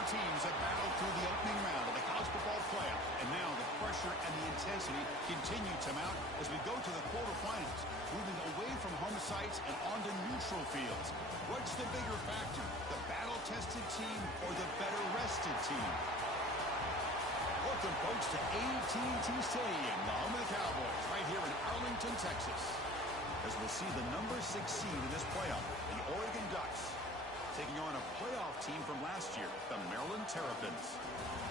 Four teams have battled through the opening round of the college football playoff, and now the pressure and the intensity continue to mount as we go to the quarterfinals, moving away from home sites and onto neutral fields. What's the bigger factor, the battle-tested team or the better-rested team? Welcome, folks, to AT&T Stadium, the home of the Cowboys, right here in Arlington, Texas, as we'll see the number 6 seed in this playoff, the Oregon Ducks, taking on a playoff team from last year, the Maryland Terrapins.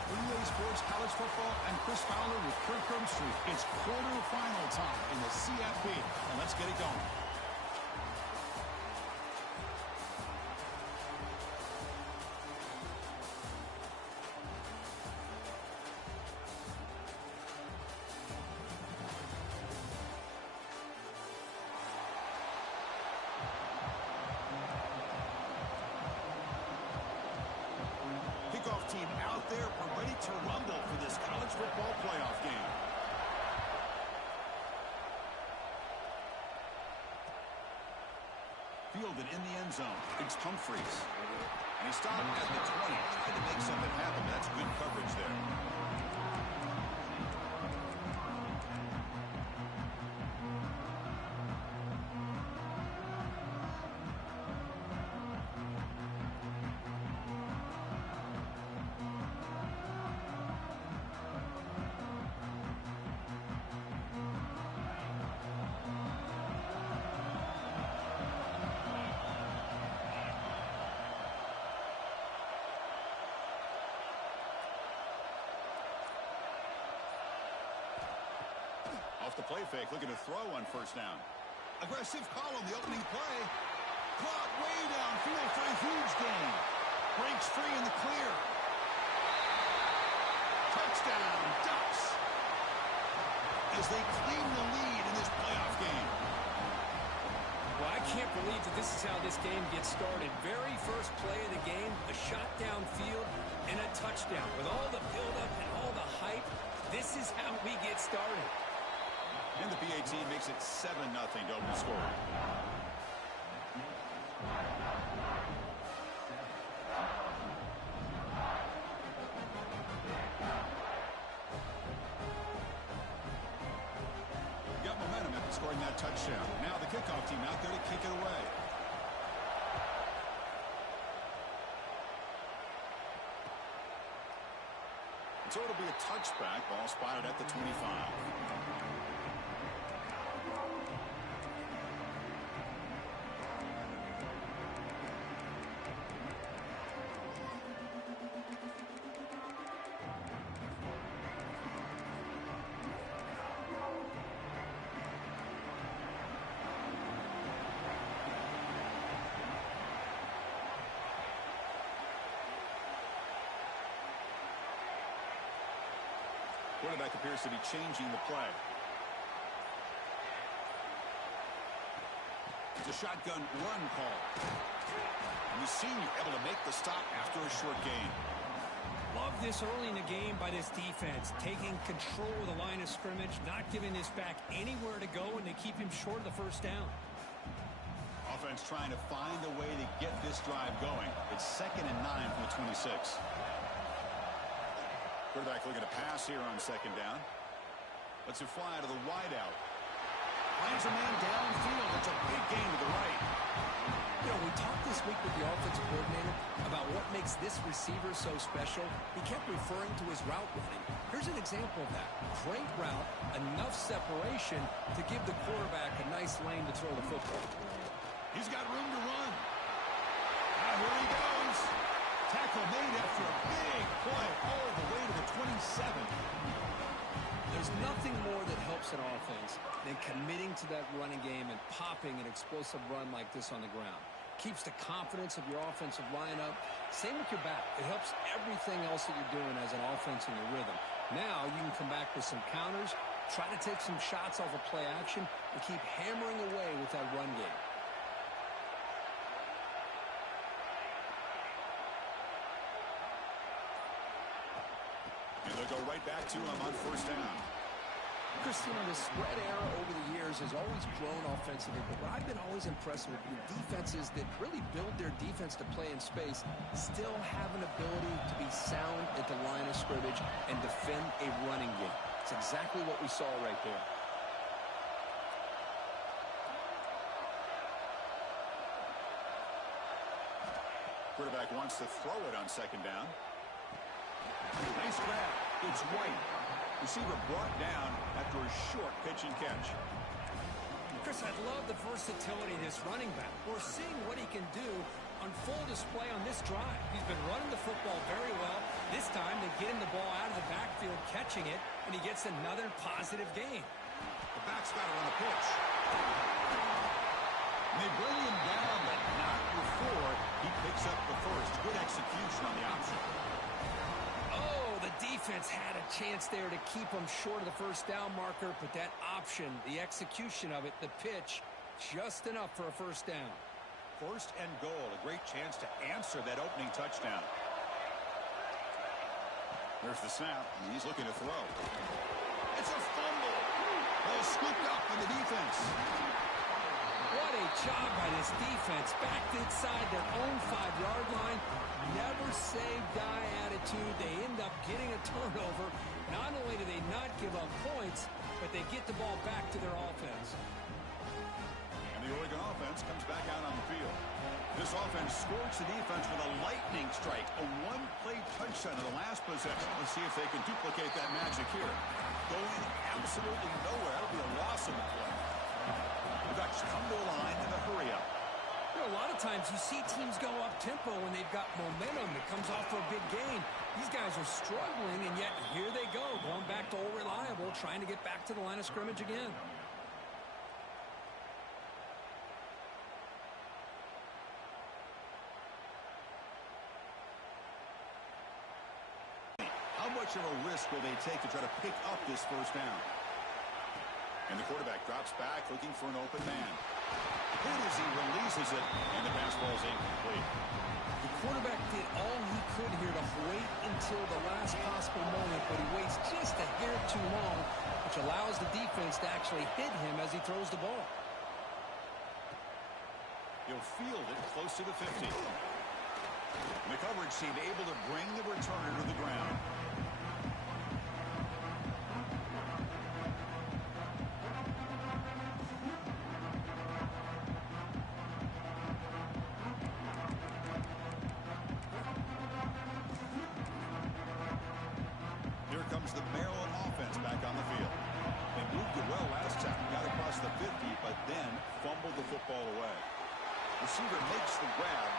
For EA Sports College Football, I'm Chris Fowler with Kirk Herbstreit. It's quarterfinal time in the CFP, and let's get it going. Team out there, we're ready to rumble for this college football playoff game. Fielded in the end zone. It's Humphreys. And he stopped at the 20. Tried to make something happen. That's good coverage there. Off the play fake, looking to throw on first down. Aggressive call on the opening play. Caught way downfield for a huge gain. Breaks free in the clear. Touchdown, Ducks, as they claim the lead in this playoff game. Well, I can't believe that this is how this game gets started. Very first play of the game, a shot downfield and a touchdown. With all the buildup and all the hype, this is how we get started. And the PAT makes it 7-0 to open the score. Got momentum after scoring that touchdown. Now the kickoff team out there to kick it away. So it'll be a touchback. Ball spotted at the 25. Quarterback appears to be changing the play. It's a shotgun run call. And the senior able to make the stop after a short gain. Love this early in the game by this defense. Taking control of the line of scrimmage, not giving this back anywhere to go, and they keep him short of the first down. Offense trying to find a way to get this drive going. It's 2nd and 9 from the 26. Quarterback looking to pass here on second down. Lets it fly to the wideout. Finds a man downfield. It's a big gain to the right. You know, we talked this week with the offensive coordinator about what makes this receiver so special. He kept referring to his route running. Here's an example of that. Great route, enough separation to give the quarterback a nice lane to throw the football. He's got room to run. Now here he goes. Tackle made after a big play all the way to the 27. There's nothing more that helps an offense than committing to that running game and popping an explosive run like this on the ground. Keeps the confidence of your offensive lineup. Same with your back. It helps everything else that you're doing as an offense in your rhythm. Now you can come back with some counters, try to take some shots off of play action, and keep hammering away with that run game. And they'll go right back to him on first down. Chris, you know, the spread era over the years has always grown offensively, but what I've been always impressed with defenses that really build their defense to play in space still have an ability to be sound at the line of scrimmage and defend a running game. It's exactly what we saw right there. Quarterback wants to throw it on second down. Nice grab. It's White. Receiver brought down after a short pitch and catch. Chris, I love the versatility of this running back. We're seeing what he can do on full display on this drive. He's been running the football very well. This time they get him the ball out of the backfield, catching it, and he gets another positive gain. The back's got it on the pitch. And they bring him down, but not before he picks up the first. Good execution on the option. Oh, the defense had a chance there to keep him short of the first down marker, but that option, the execution of it, the pitch, just enough for a first down. First and goal, a great chance to answer that opening touchdown. There's the snap, and he's looking to throw. It's a fumble. Ball scooped up in the defense. What a job by this defense. Backed inside their own 5-yard line. Never say die attitude. They end up getting a turnover. Not only do they not give up points, but they get the ball back to their offense. And the Oregon offense comes back out on the field. This offense scorched the defense with a lightning strike. A one-play touchdown in the last possession. Let's see if they can duplicate that magic here. Going absolutely nowhere. That'll be a loss of the play. The Ducks come to the line in a hurry-up. You know, a lot of times you see teams go up-tempo when they've got momentum that comes off for a big gain. These guys are struggling, and yet here they go, going back to old reliable, trying to get back to the line of scrimmage again. How much of a risk will they take to try to pick up this first down? And the quarterback drops back, looking for an open man. Good as he releases it, and the pass ball is incomplete. The quarterback did all he could here to wait until the last possible moment, but he waits just a hair too long, which allows the defense to actually hit him as he throws the ball. He'll field it close to the 50. And the coverage team able to bring the returner to the ground. Here comes the Maryland offense back on the field. They moved it well last time, got across the 50, but then fumbled the football away. Receiver makes the grab.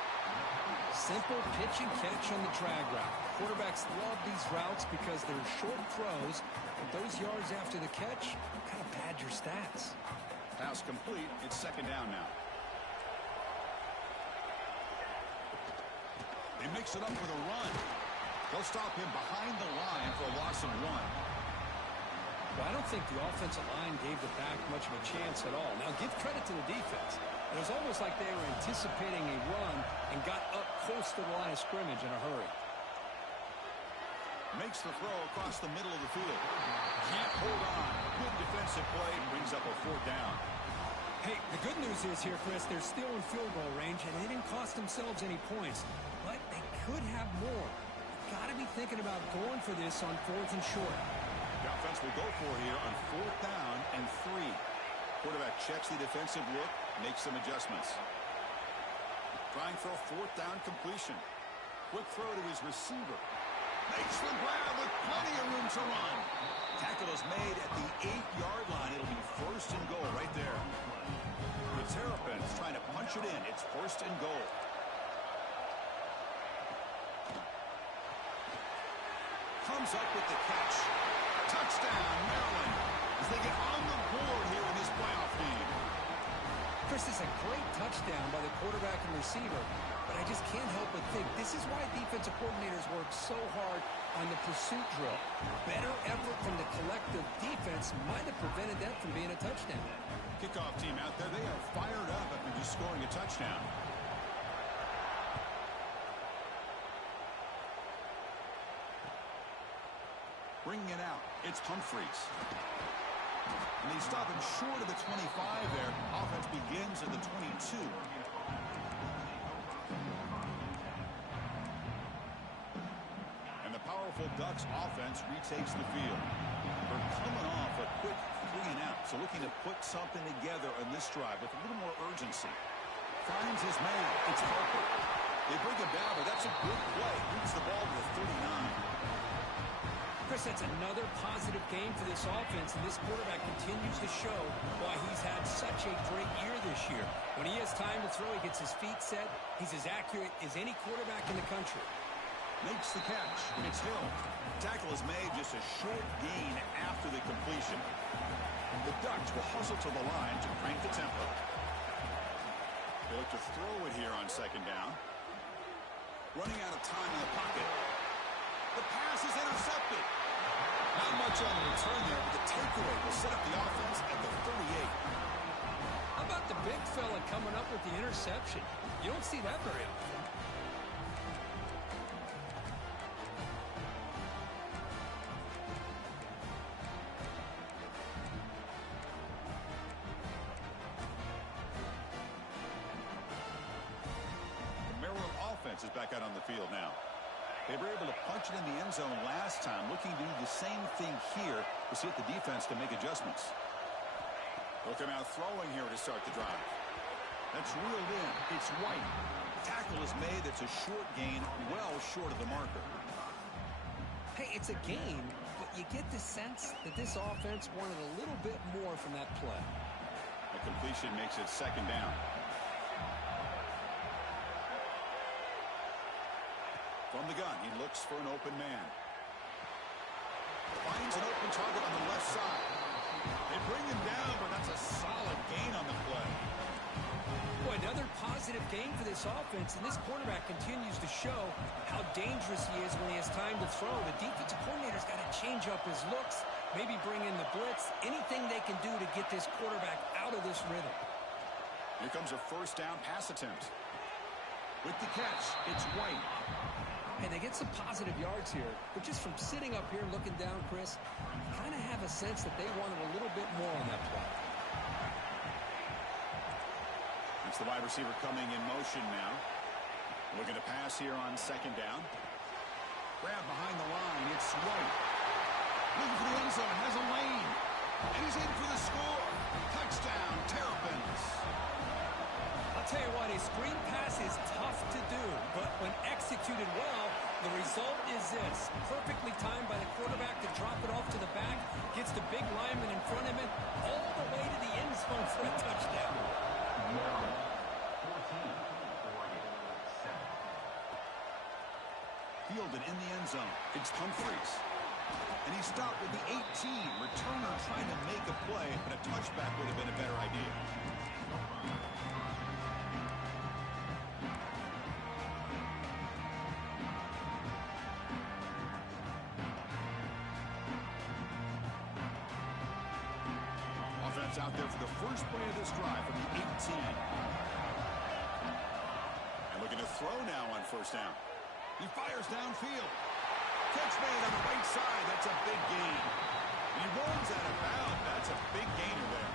Simple pitch and catch on the drag route. Quarterbacks love these routes because they're short throws, but those yards after the catch kind of pad your stats. Pass complete. It's second down now. They mix it up with a run. They'll stop him behind the line for a loss of 1. Well, I don't think the offensive line gave the back much of a chance at all. Now, give credit to the defense. It was almost like they were anticipating a run and got up close to the line of scrimmage in a hurry. Makes the throw across the middle of the field. Can't hold on. Good defensive play. Brings up a 4th down. Hey, the good news is here, Chris, they're still in field goal range, and they didn't cost themselves any points. But they could have more. Got to be thinking about going for this on 4th and short. The offense will go for it here on 4th down and 3. Quarterback checks the defensive look, makes some adjustments. Trying for a 4th down completion. Quick throw to his receiver. Makes the grab with plenty of room to run. Tackle is made at the 8-yard line. It'll be 1st and goal right there. The Terrapins trying to punch it in. It's 1st and goal. Comes up with the catch. Touchdown, Maryland, as they get on the board here in this playoff game. Chris, is a great touchdown by the quarterback and receiver, but I just can't help but think this is why defensive coordinators work so hard on the pursuit drill. Better effort from the collective defense might have prevented that from being a touchdown. Kickoff team out there, they are fired up after just scoring a touchdown. Bringing it out, it's Humphreys. And they stop him short of the 25 there. Offense begins at the 22. And the powerful Ducks offense retakes the field. They're coming off a quick 3-and-out, so looking to put something together on this drive with a little more urgency. Finds his man. It's Harper. They bring him down, but that's a good play. Moves the ball to the 39. Chris, that's another positive game for this offense, and this quarterback continues to show why he's had such a great year this year. When he has time to throw, he gets his feet set. He's as accurate as any quarterback in the country. Makes the catch. It's Hill. Tackle is made, just a short gain after the completion. The Ducks will hustle to the line to crank the tempo. They look to throw it here on second down. Running out of time in the pocket. The pass is intercepted. Not much on the return there, but the takeaway will set up the offense at the 38. How about the big fella coming up with the interception? You don't see that very often. Is back out on the field now. They were able to punch it in the end zone last time, looking to do the same thing here to see if the defense can make adjustments. Look at out throwing here to start the drive. That's reeled in. It's White. Tackle is made. That's a short gain, well short of the marker. Hey, it's a game, but you get the sense that this offense wanted a little bit more from that play. The completion makes it second down. From the gun, he looks for an open man. Finds an open target on the left side. They bring him down, but that's a solid gain on the play. Boy, another positive game for this offense, and this quarterback continues to show how dangerous he is when he has time to throw. The defensive coordinator's got to change up his looks, maybe bring in the blitz, anything they can do to get this quarterback out of this rhythm. Here comes a first down pass attempt. With the catch, it's White. And they get some positive yards here, but just from sitting up here looking down, Chris, you kind of have a sense that they wanted a little bit more on that play. It's the wide receiver coming in motion now. Looking to pass here on second down. Grab behind the line. It's White. Looking for the end zone. Has a lane. And he's in for the score. Touchdown, Terrapins. I'll tell you what, a screen pass is tough to do, but when executed well, the result is this. Perfectly timed by the quarterback to drop it off to the back, gets the big lineman in front of him, all the way to the end zone for a touchdown. Fielded in the end zone. It's Humphreys. And he stopped with the 18. Returner trying to make a play, but a touchback would have been a better idea. Out there for the first play of this drive from the 18. And looking to throw now on first down. He fires downfield. Catch made on the right side. That's a big gain. He runs out of bounds. That's a big gainer there.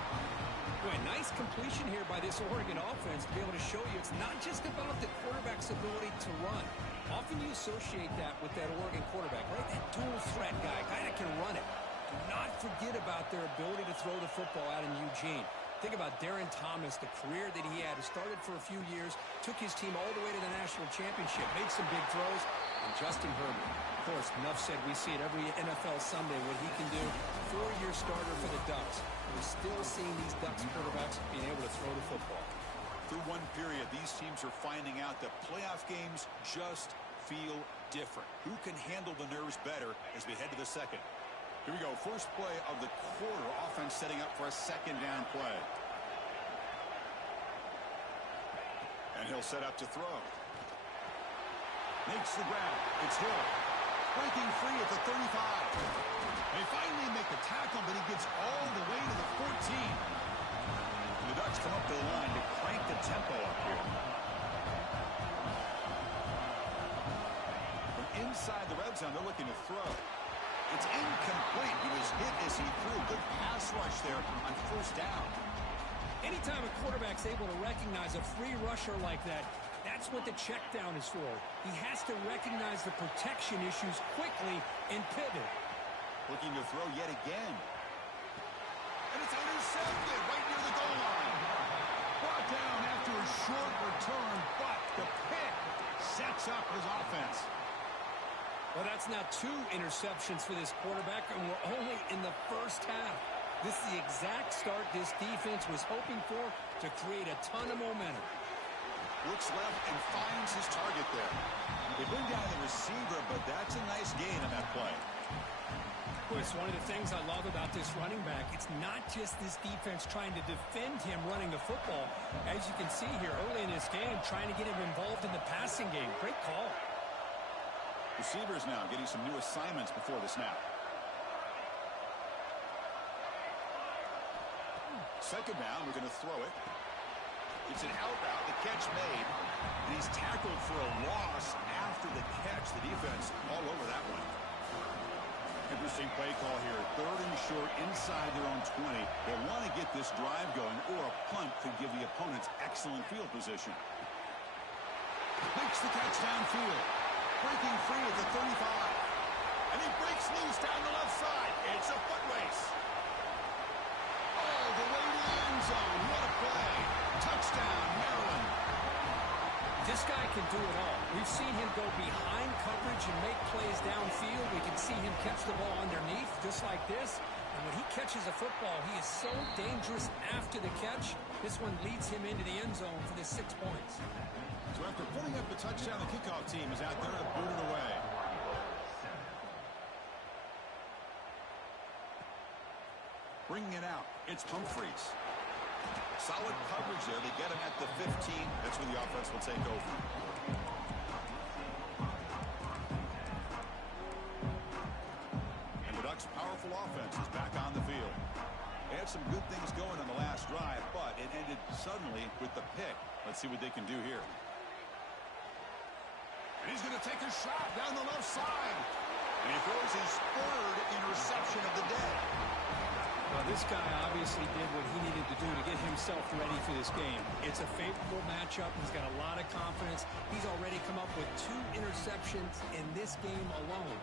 Boy, nice completion here by this Oregon offense to be able to show you it's not just about the quarterback's ability to run. Often you associate that with that Oregon quarterback, right? That dual threat guy that can run it. Do not forget about their ability to throw the football out in Eugene. Think about Darren Thomas, the career that he had. He started for a few years, took his team all the way to the national championship, made some big throws, and Justin Herbert. Of course, enough said, we see it every NFL Sunday what he can do. 4-year starter for the Ducks. We're still seeing these Ducks quarterbacks being able to throw the football. Through one period, these teams are finding out that playoff games just feel different. Who can handle the nerves better as we head to the second? Here we go. First play of the quarter. Offense setting up for a second down play. And he'll set up to throw. Makes the grab. It's Hill. Breaking free at the 35. They finally make the tackle, but he gets all the way to the 14. The Ducks come up to the line to crank the tempo up here. From inside the red zone, they're looking to throw. It's incomplete. He was hit as he threw a good pass rush there on first down. Anytime a quarterback's able to recognize a free rusher like that, that's what the check down is for. He has to recognize the protection issues quickly and pivot. Looking to throw yet again. And it's intercepted right near the goal line. Brought down after a short return, but the pick sets up his offense. Well, that's now 2 interceptions for this quarterback, and we're only in the first half. This is the exact start this defense was hoping for to create a ton of momentum. Looks left and finds his target there. They bring down the receiver, but that's a nice gain on that play. Well, it's one of the things I love about this running back. It's not just this defense trying to defend him running the football. As you can see here early in this game, trying to get him involved in the passing game. Great call. Receivers now getting some new assignments before the snap. Second down, we're going to throw it. It's an out route, the catch made, and he's tackled for a loss after the catch. The defense all over that one. Interesting play call here. 3rd and short inside their own 20. They want to get this drive going, or a punt could give the opponents excellent field position. Makes the catch downfield. Breaking free at the 35. And he breaks loose down the left side. It's a foot race. All the way to the end zone. What a play. Touchdown, Maryland. This guy can do it all. We've seen him go behind coverage and make plays downfield. We can see him catch the ball underneath just like this. And when he catches a football, he is so dangerous after the catch. This one leads him into the end zone for the 6 points. So after putting up the touchdown, the kickoff team is out there to boot it away. Bringing it out, it's Humphreys. Solid coverage there. They get him at the 15. That's where the offense will take over. And the Ducks' powerful offense is back on the field. They had some good things going on the last drive, but it ended suddenly with the pick. Let's see what they can do here. And he's going to take a shot down the left side. And he throws his 3rd interception of the day. Well, this guy obviously did what he needed to do to get himself ready for this game. It's a favorable matchup. He's got a lot of confidence. He's already come up with 2 interceptions in this game alone.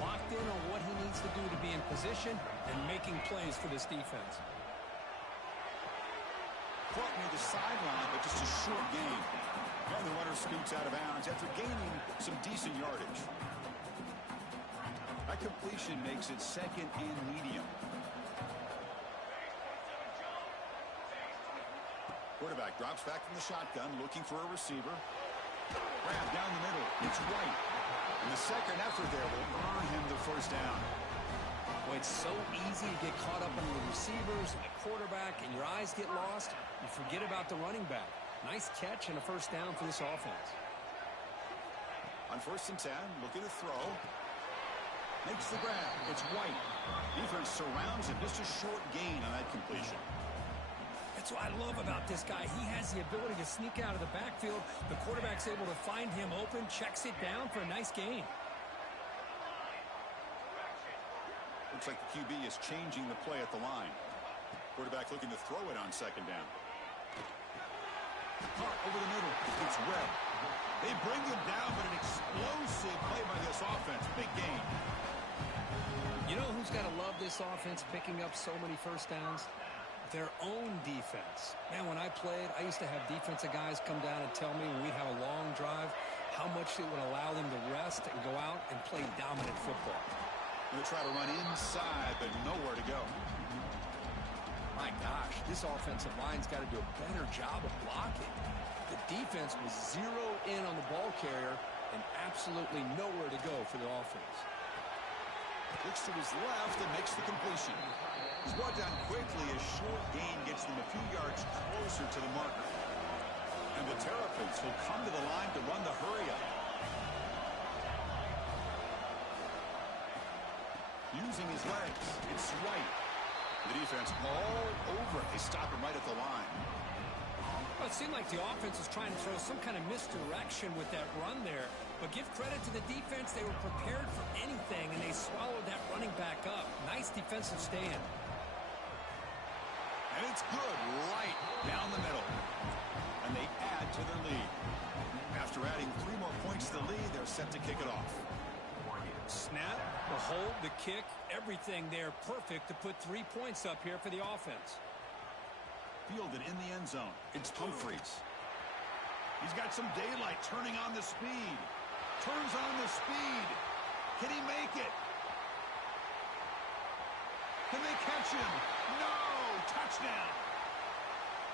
Locked in on what he needs to do to be in position and making plays for this defense. Caught near the sideline, but just a short gain. And the runner scoots out of bounds after gaining some decent yardage. That completion makes it 2nd and medium. Quarterback drops back from the shotgun, looking for a receiver. Grab down the middle. It's White. And the second effort there will earn him the first down. Boy, it's so easy to get caught up under the receivers and the quarterback, and your eyes get lost. You forget about the running back. Nice catch and a first down for this offense. On 1st and 10, looking to throw. Makes the grab. It's White. Defense surrounds him. Just a short gain on that completion. That's what I love about this guy. He has the ability to sneak out of the backfield. The quarterback's able to find him open, checks it down for a nice gain. Looks like the QB is changing the play at the line. Quarterback looking to throw it on 2nd down. Caught over the middle. It's Webb. They bring him down, but an explosive play by this offense. Big gain. You know who's got to love this offense picking up so many first downs? Their own defense. Man, when I played, I used to have defensive guys come down and tell me when we'd have a long drive how much it would allow them to rest and go out and play dominant football. They'll try to run inside, but nowhere to go. My gosh, this offensive line's got to do a better job of blocking. The defense was zeroed in on the ball carrier and absolutely nowhere to go for the offense. Looks to his left and makes the completion. He's brought down quickly. A short gain gets them a few yards closer to the marker. And the Terrapins will come to the line to run the hurry-up. Using his legs, it's White. The defense all over it. They stop him right at the line. Well, it seemed like the offense was trying to throw some kind of misdirection with that run there. But give credit to the defense. They were prepared for anything, and they swallowed that running back up. Nice nice defensive stand. And it's good right down the middle. And they add to their lead. After adding 3 more points to the lead, they're set to kick it off. Snap, the hold, the kick, everything there perfect to put 3 points up here for the offense. Fielded in the end zone. It's Humphries. He's got some daylight, turning on the speed. Turns on the speed. Can he make it? Can they catch him? No! Touchdown!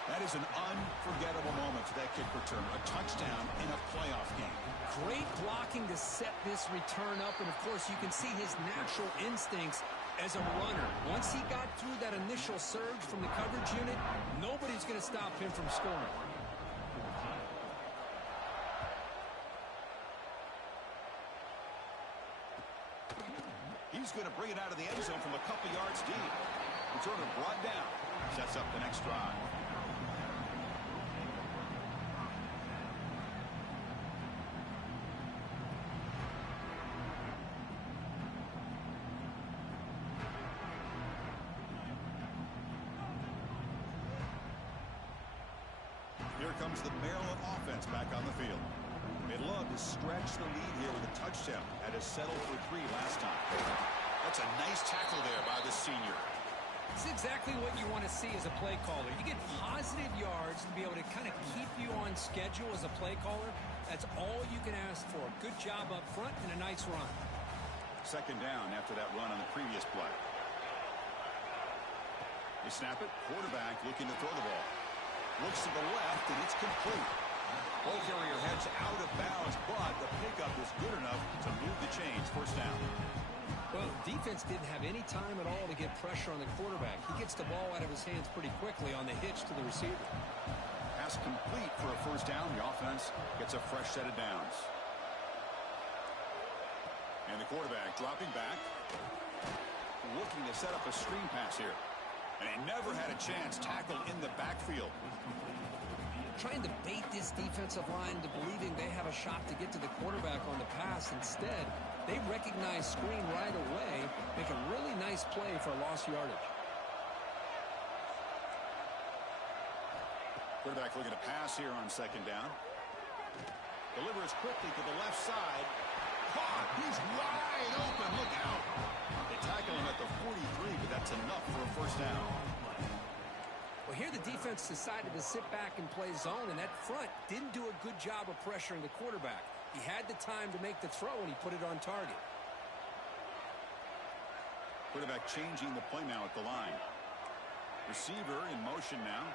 That is an unforgettable moment for that kick return. A touchdown in a playoff game. Great blocking to set this return up, and of course you can see his natural instincts as a runner. Once he got through that initial surge from the coverage unit, nobody's going to stop him from scoring. He's going to bring it out of the end zone from a couple yards deep. Returner brought down. Sets up the next drive. Here comes the Maryland offense back on the field. They'd love to stretch the lead here with a touchdown. Had to settle for 3 last time. That's a nice tackle there by the senior. It's exactly what you want to see as a play caller. You get positive yards to be able to kind of keep you on schedule as a play caller. That's all you can ask for. Good job up front and a nice run. Second down after that run on the previous play. They snap it. Quarterback looking to throw the ball. Looks to the left, and it's complete. Ball carrier heads out of bounds, but the pickup is good enough to move the chains. First down. Well, defense didn't have any time at all to get pressure on the quarterback. He gets the ball out of his hands pretty quickly on the hitch to the receiver. Pass complete for a first down. The offense gets a fresh set of downs. And the quarterback dropping back. Looking to set up a screen pass here. And he never had a chance. Tackle in the backfield. Trying to bait this defensive line to believing they have a shot to get to the quarterback on the pass. Instead, they recognize screen right away, make a really nice play for a lost yardage. Quarterback looking to pass here on second down. Delivers quickly to the left side. Caught! He's wide open. Look out! They tackle him at the 43, but that's enough for a first down. Well, here the defense decided to sit back and play zone, and that front didn't do a good job of pressuring the quarterback. He had the time to make the throw, and he put it on target. Quarterback changing the play now at the line. Receiver in motion now.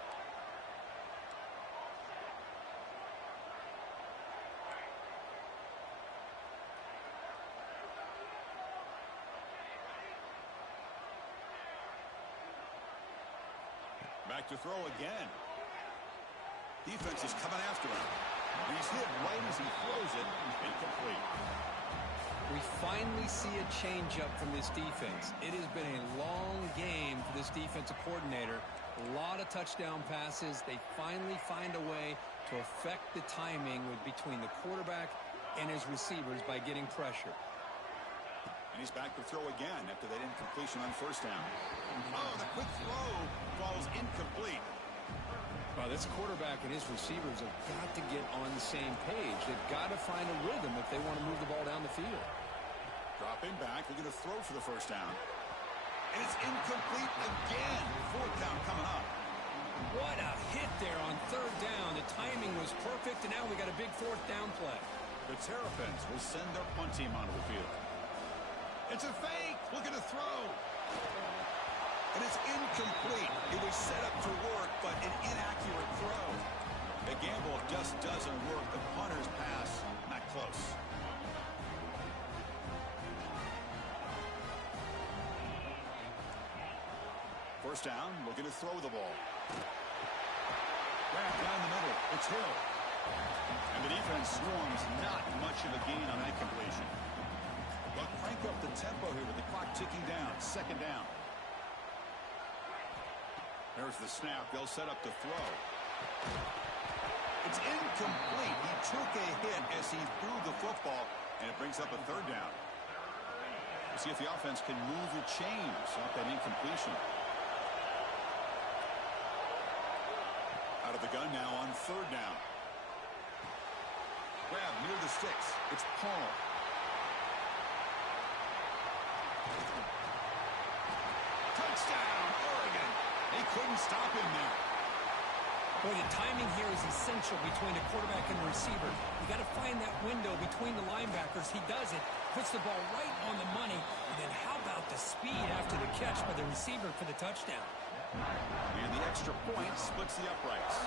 Back to throw again. Defense is coming after him. He's hit right as he throws it. Incomplete. We finally see a changeup from this defense. It has been a long game for this defensive coordinator. A lot of touchdown passes. They finally find a way to affect the timing between the quarterback and his receivers by getting pressure. And he's back to throw again after that incompletion on first down. Oh, the quick throw falls incomplete. Well, this quarterback and his receivers have got to get on the same page. They've got to find a rhythm if they want to move the ball down the field. Dropping back, looking to throw for the first down. And it's incomplete again. Fourth down coming up. What a hit there on third down. The timing was perfect, and now we got a big fourth down play. The Terrapins will send their punt team onto the field. It's a fake. Looking to throw. And it's incomplete. It was set up to work, but an inaccurate throw. The gamble just doesn't work. The punter's pass, not close. First down, looking to throw the ball. Back down the middle. It's Hill. And the defense swarms, not much of a gain on that completion. But crank up the tempo here with the clock ticking down. Second down. There's the snap. They'll set up the throw. It's incomplete. He took a hit as he threw the football, and it brings up a third down. See if the offense can move the chains off that incompletion. Out of the gun now on third down. Grab near the sticks. It's Paul. Touchdown, Oregon. They couldn't stop him there. Boy, the timing here is essential between the quarterback and the receiver. You got to find that window between the linebackers. He does it, puts the ball right on the money, and then how about the speed after the catch by the receiver for the touchdown? And the extra point splits the uprights.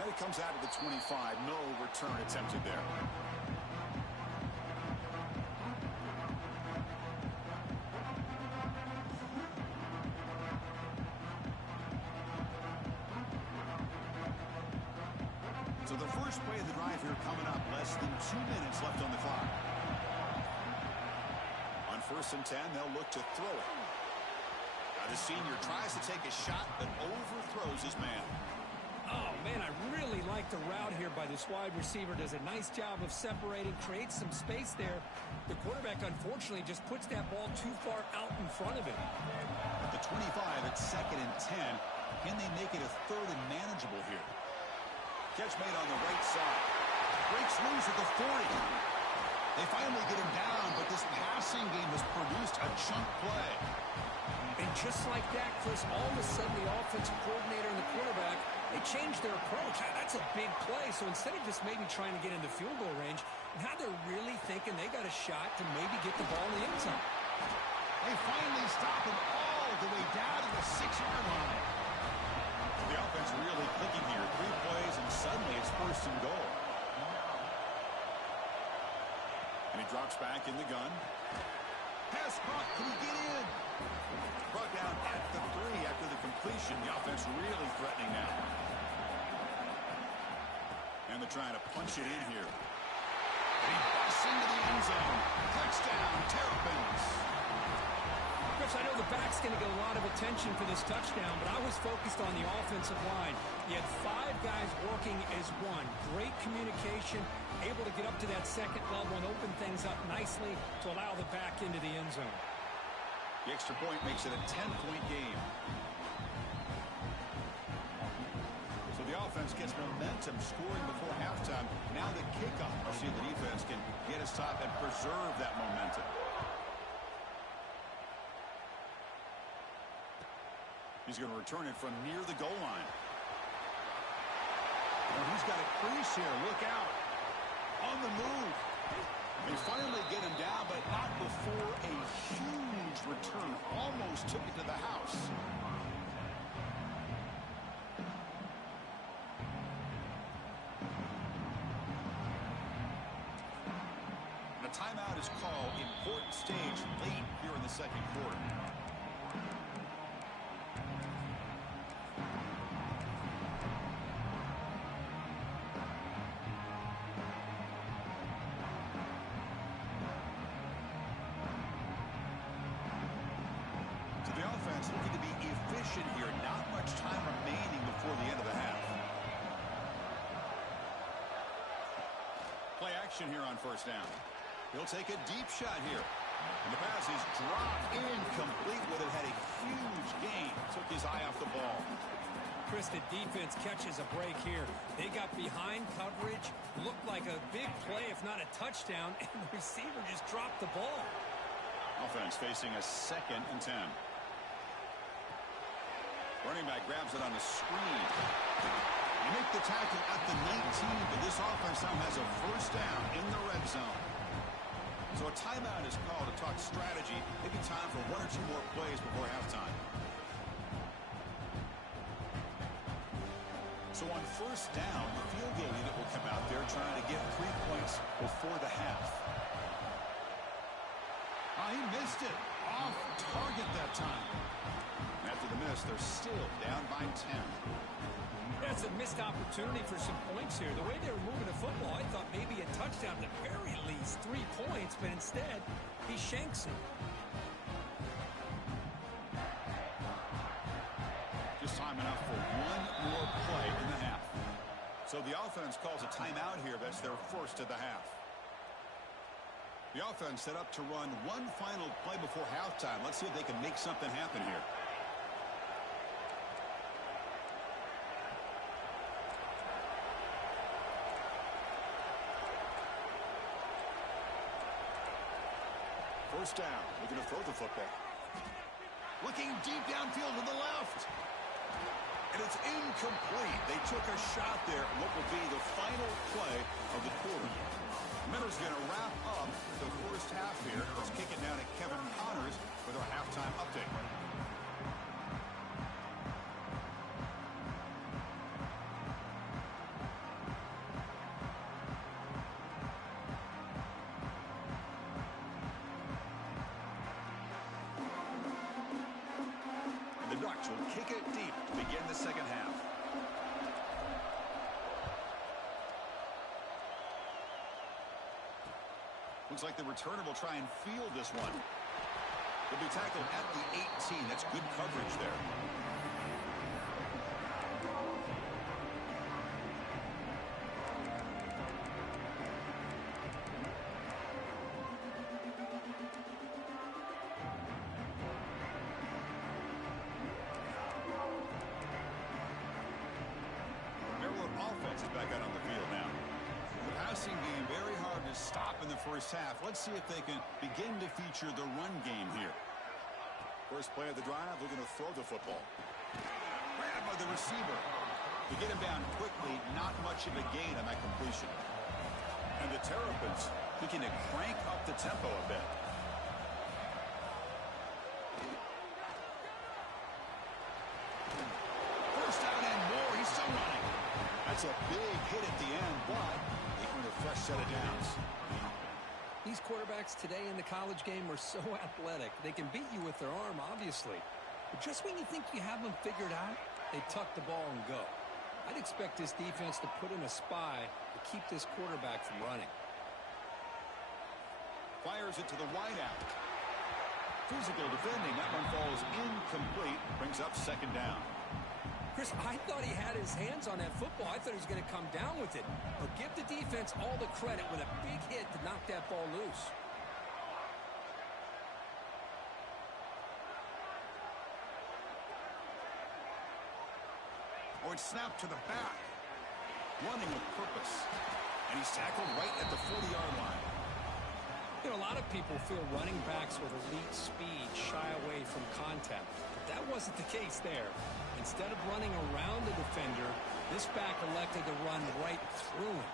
And it comes out of the 25. No return attempted there. So the first play of the drive here coming up. Less than 2 minutes left on the clock. On 1st and 10, they'll look to throw it. Now the senior tries to take a shot, but overthrows his man. Oh, man, I really like the route here by this wide receiver. Does a nice job of separating, creates some space there. The quarterback, unfortunately, just puts that ball too far out in front of him. At the 25, it's 2nd and 10. Can they make it a 3rd and manageable here? Catch made on the right side. Breaks loose at the 40. They finally get him down, but this passing game has produced a chunk play. And just like that, Chris, all of a sudden the offensive coordinator and the quarterback, they changed their approach. That's a big play. So instead of just maybe trying to get into field goal range, now they're really thinking they got a shot to maybe get the ball in the end zone. They finally stop him all the way down to the 6-yard line. The offense really clicking here. 3 plays, and suddenly it's 1st and goal. And he drops back in the gun. Pass caught. Can he get in? Brought down at the 3 after the completion. The offense really threatening now. And they're trying to punch it in here. And he busts into the end zone. Touchdown, Terrapins. Chris, I know the back's going to get a lot of attention for this touchdown, but I was focused on the offensive line. You had 5 guys working as one. Great communication, able to get up to that 2nd level and open things up nicely to allow the back into the end zone. The extra point makes it a 10-point game. So the offense gets momentum, scoring before halftime. Now the kickoff. We'll see if the defense can get a stop and preserve that momentum. He's going to return it from near the goal line. And he's got a crease here. Look out. On the move. They finally get him down, but not before a huge return. Almost took it to the house. And a timeout is called. Important stage late here in the 2nd quarter. Looking to be efficient here. Not much time remaining before the end of the half. Play action here on 1st down. He'll take a deep shot here. And the pass is dropped incomplete with it. Had a huge gain. Took his eye off the ball. Chris, the defense catches a break here. They got behind coverage. Looked like a big play, if not a touchdown. And the receiver just dropped the ball. Offense facing a 2nd and 10. Running back grabs it on the screen. You make the tackle at the 19, but this offense now has a 1st down in the red zone. So a timeout is called to talk strategy. Maybe time for 1 or 2 more plays before halftime. So on 1st down, the field goal unit will come out there trying to get 3 points before the half. Oh, he missed it. Off target that time. After the miss, they're still down by 10. That's a missed opportunity for some points here. The way they were moving the football, I thought maybe a touchdown at the very least, 3 points, but instead, he shanks it. Just time enough for 1 more play in the half. So The offense calls a timeout here. That's their first of the half. The offense set up to run one final play before halftime. Let's see if they can make something happen here. First down. They're going to throw the football. Looking deep downfield to the left. And it's incomplete. They took a shot there at what will be the final play of the quarter. Miller's going to wrap up the first half here. Let's kick it down to Kevin Connors with our halftime update. The Ducks will kick it deep to begin the second half. Looks like the returner will try and field this one. He'll be tackled at the 18. That's good coverage there. Back out on the field now. The passing game very hard to stop in the first half. Let's see if they can begin to feature the run game here. First play of the drive, they're going to throw the football. Grabbed by the receiver. To get him down quickly, not much of a gain on that completion. And the Terrapins looking to crank up the tempo a bit. First down and more. He's still running. That's a big hit at the end, but they earned a fresh set of downs. These quarterbacks today in the college game are so athletic. They can beat you with their arm, obviously. But just when you think you have them figured out, they tuck the ball and go. I'd expect this defense to put in a spy to keep this quarterback from running. Fires it to the wideout. Physical defending. That one falls incomplete. Brings up second down. Chris, I thought he had his hands on that football. I thought he was going to come down with it. But give the defense all the credit with a big hit to knock that ball loose. Oh, it's snapped to the back. Running with purpose. And he's tackled right at the 40-yard line. You know, a lot of people feel running backs with elite speed shy away from contact. But that wasn't the case there. Instead of running around the defender, this back elected to run right through him.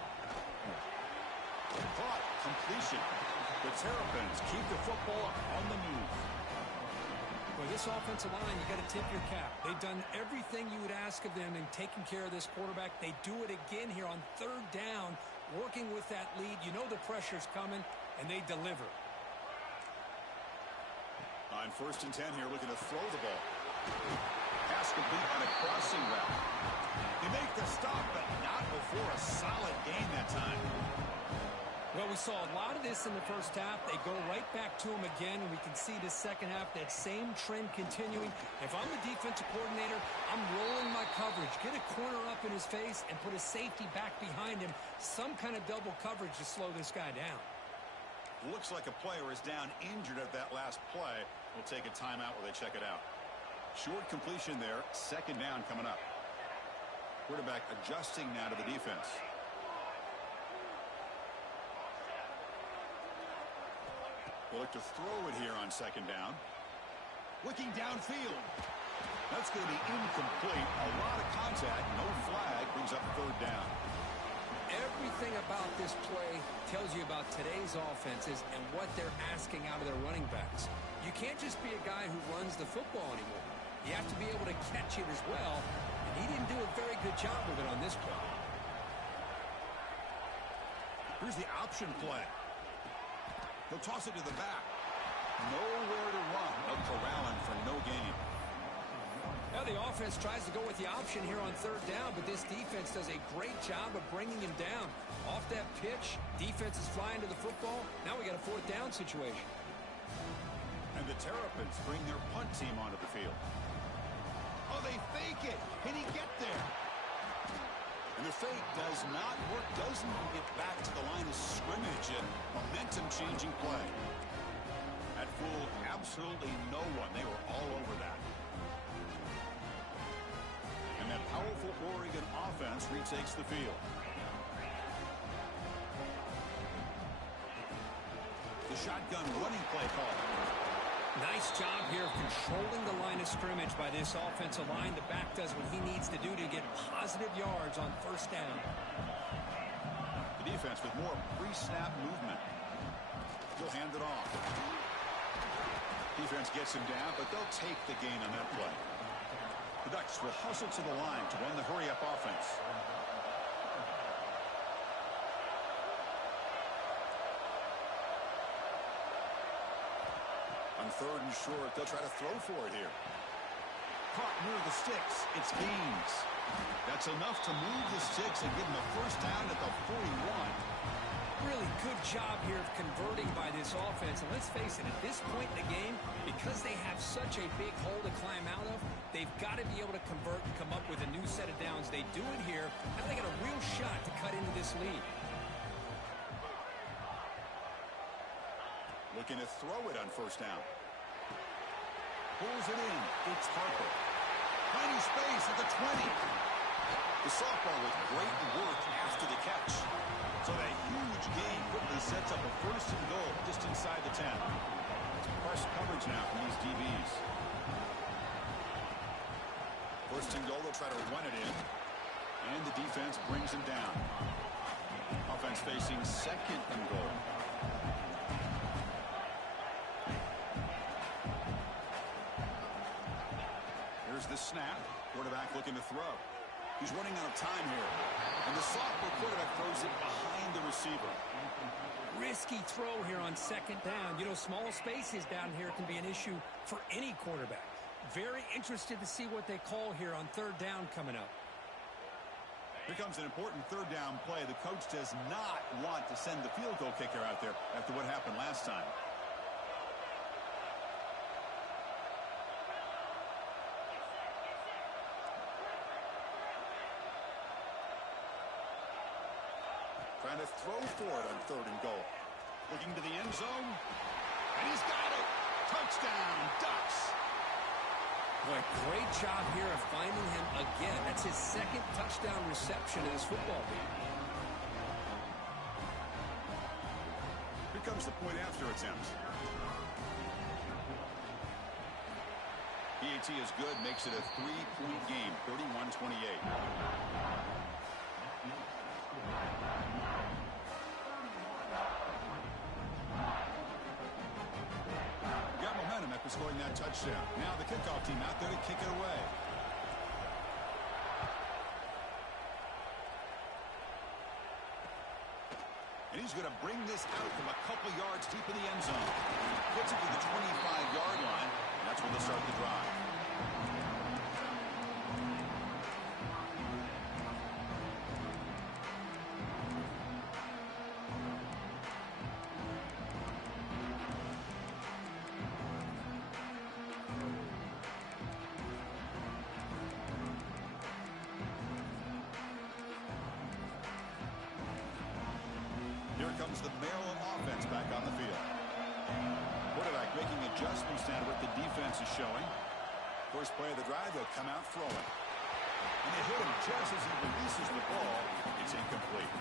Caught. Completion. The Terrapins keep the football on the move. Well, this offensive line, you got to tip your cap. They've done everything you would ask of them in taking care of this quarterback. They do it again here on third down, working with that lead. You know the pressure's coming, and they deliver. On first and 10 here, looking to throw the ball. Pass complete on a crossing route. They make the stop, but not before a solid gain that time. Well, we saw a lot of this in the first half. They go right back to him again, and we can see the second half, that same trend continuing. If I'm the defensive coordinator, I'm rolling my coverage. Get a corner up in his face and put a safety back behind him. Some kind of double coverage to slow this guy down. Looks like a player is down injured at that last play. We'll take a timeout while they check it out. Short completion there. Second down coming up. Quarterback adjusting now to the defense. They'll look to throw it here on second down. Looking downfield. That's going to be incomplete. A lot of contact. No flag. Brings up third down. Everything about this play tells you about today's offenses and what they're asking out of their running backs. You can't just be a guy who runs the football anymore. You have to be able to catch it as well, and he didn't do a very good job of it on this play. Here's the option play. He'll toss it to the back. Nowhere to run. No corralling for no gain. Now the offense tries to go with the option here on third down, but this defense does a great job of bringing him down. Off that pitch, defense is flying to the football. Now we got a fourth down situation. And the Terrapins bring their punt team onto the field. Oh, they fake it. Can he get there? And And the fake does not work, doesn't get back to the line of scrimmage. A momentum-changing play. That fooled absolutely no one. They were all over that. And that powerful Oregon offense retakes the field. The shotgun running play call. Nice job here of controlling the line of scrimmage by this offensive line. The back does what he needs to do to get positive yards on first down. The defense with more pre-snap movement. He'll hand it off. Defense gets him down, but they'll take the gain on that play. The Ducks will hustle to the line to run the hurry-up offense. On third and short, they'll try to throw for it here. Caught near the sticks. It's Gaines. That's enough to move the sticks and give them a first down at the 41. Really good job here of converting by this offense. And let's face it, at this point in the game, because they have such a big hole to climb out of, they've got to be able to convert and come up with a new set of downs. They do it here. Now they got a real shot to cut into this lead. Looking to throw it on first down. Pulls it in. It's Harper. Tiny space at the 20. The sophomore with great work after the catch. So that huge gain quickly sets up a first and goal just inside the 10. Press coverage now from these DBs. First and goal, they'll try to run it in. And the defense brings him down. Offense facing second and goal. Here's the snap. Quarterback looking to throw. He's running out of time here. And the sophomore quarterback throws it behind the receiver. Risky throw here on second down. You know, small spaces down here can be an issue for any quarterback. Very interested to see what they call here on third down coming up. Here comes an important third down play. The coach does not want to send the field goal kicker out there after what happened last time. Trying to throw for it on third and goal. Looking to the end zone. And he's got it. Touchdown, Ducks. Boy, great job here of finding him again. That's his second touchdown reception in this football game. Here comes the point after attempt. PAT is good. Makes it a 3-point game. 31-28. After scoring that touchdown. Now the kickoff team out there to kick it away. And he's going to bring this out from a couple yards deep in the end zone. Gets it to the 25-yard line, and that's where they'll start the drive. Here comes the Maryland offense back on the field. Quarterback making adjustments now to what the defense is showing. First play of the drive, they'll come out throwing. And they hit him just as he releases the ball. It's incomplete.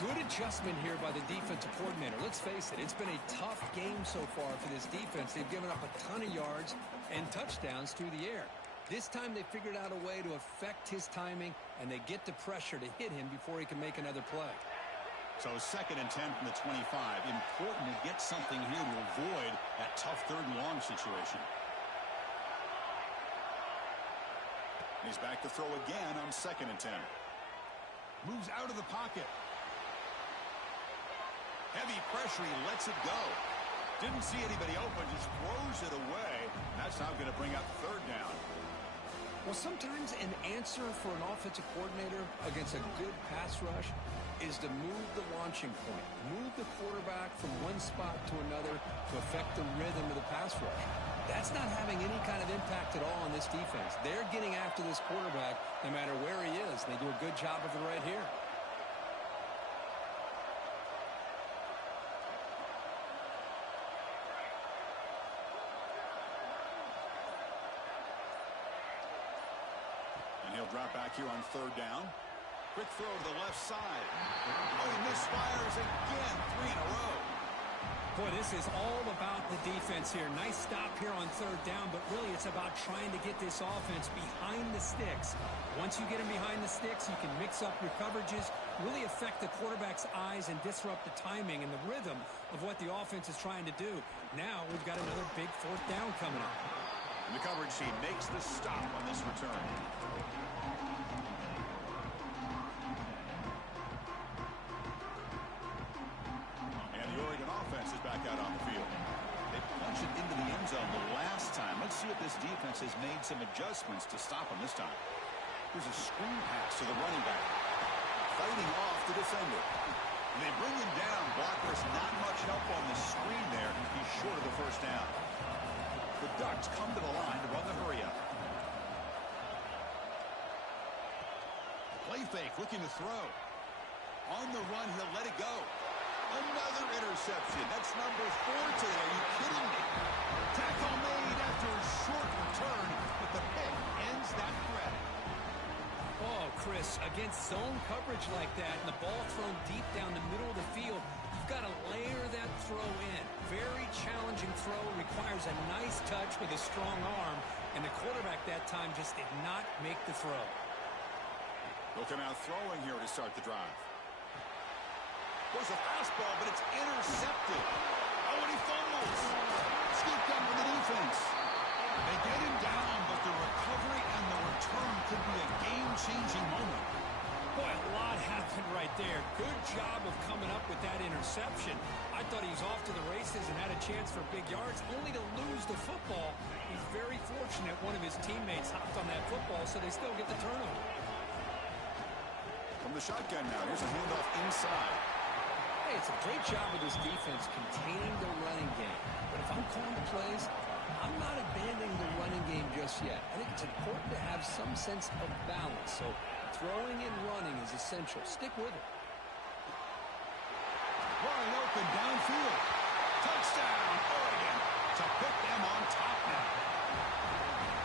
Good adjustment here by the defensive coordinator. Let's face it, it's been a tough game so far for this defense. They've given up a ton of yards and touchdowns through the air. This time they figured out a way to affect his timing, and they get the pressure to hit him before he can make another play. So 2nd and 10 from the 25. Important to get something here to avoid that tough third and long situation. He's back to throw again on 2nd and 10. Moves out of the pocket. Heavy pressure, he lets it go. Didn't see anybody open, just throws it away. That's now going to bring up third down. Well, sometimes an answer for an offensive coordinator against a good pass rush is to move the launching point, move the quarterback from one spot to another to affect the rhythm of the pass rush. That's not having any kind of impact at all on this defense. They're getting after this quarterback no matter where he is. They do a good job of it right here. And he'll drop back here on 3rd down. Quick throw to the left side. Oh, he misfires again. 3 in a row. Boy, this is all about the defense here. Nice stop here on 3rd down, but really it's about trying to get this offense behind the sticks. Once you get them behind the sticks, you can mix up your coverages, really affect the quarterback's eyes and disrupt the timing and the rhythm of what the offense is trying to do. Now we've got another big 4th down coming up. And the coverage team makes the stop on this return. Out on the field. They punched it into the end zone the last time. Let's see if this defense has made some adjustments to stop him this time. Here's a screen pass to the running back. Fighting off the defender. And they bring him down. Blockers not much help on the screen there. He's short of the 1st down. The Ducks come to the line to run the hurry up. Play fake, looking to throw. On the run, he'll let it go. Another interception. That's number 4 today. Are you kidding me? Tackle made after a short return, but the pick ends that threat. Oh, Chris, against zone coverage like that and the ball thrown deep down the middle of the field, you've got to layer that throw in. Very challenging throw. Requires a nice touch with a strong arm, and the quarterback that time just did not make the throw. They'll come out throwing here to start the drive. There's a fastball, but it's intercepted. Oh, and he fumbles. Scooped up with the defense. They get him down, but the recovery and the return could be a game-changing moment. Boy, a lot happened right there. Good job of coming up with that interception. I thought he was off to the races and had a chance for big yards, only to lose the football. He's very fortunate one of his teammates hopped on that football, so they still get the turnover. From the shotgun now, here's a handoff inside. Hey, it's a great job of this defense containing the running game. But if I'm calling the plays, I'm not abandoning the running game just yet. I think it's important to have some sense of balance. So throwing and running is essential. Stick with it. Wide open downfield. Touchdown, Oregon, to put them on top now.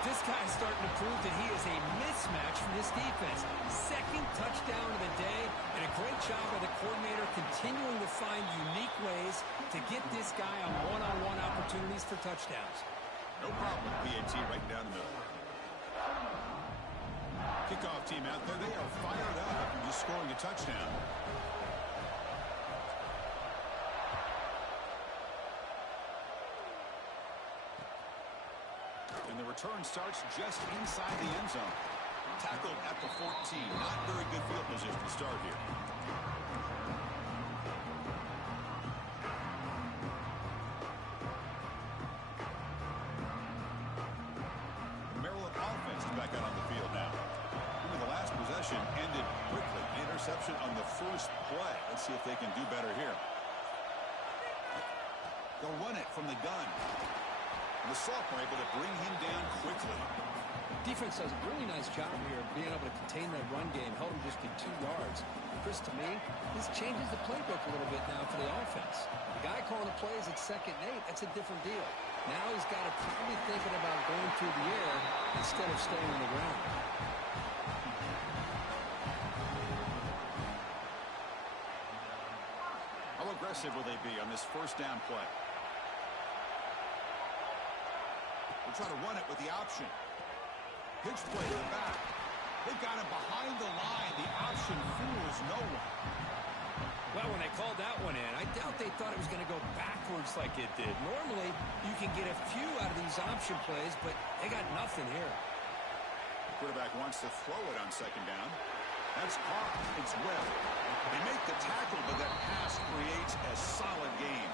This guy's starting to prove that he is a mismatch for this defense. 2nd touchdown of the day, and a great job by the coordinator continuing to find unique ways to get this guy on one-on-one opportunities for touchdowns. No problem with PAT right down the middle. Kickoff team out there. They are fired up after just scoring a touchdown. And the return starts just inside the end zone. Tackled at the 14. Not very good field position to start here. Maryland offense is back out on the field now. Remember, the last possession ended quickly. Interception on the first play. Let's see if they can do better here. They'll run it from the gun. The sophomore able to bring him down quickly. Defense does a really nice job here of being able to contain that run game, held him just to 2 yards. Chris, to me, this changes the playbook a little bit now for the offense. The guy calling the plays at 2nd and 8, that's a different deal. Now he's got to probably thinking about going through the air instead of staying on the ground. How aggressive will they be on this 1st down play? They'll try to run it with the option. Pitch play to the back. They've got him behind the line. The option fools no one. Well, when they called that one in, I doubt they thought it was going to go backwards like it did. Normally, you can get a few out of these option plays, but they got nothing here. The quarterback wants to throw it on 2nd down. That's caught. It's Webb. They make the tackle, but that pass creates a solid gain.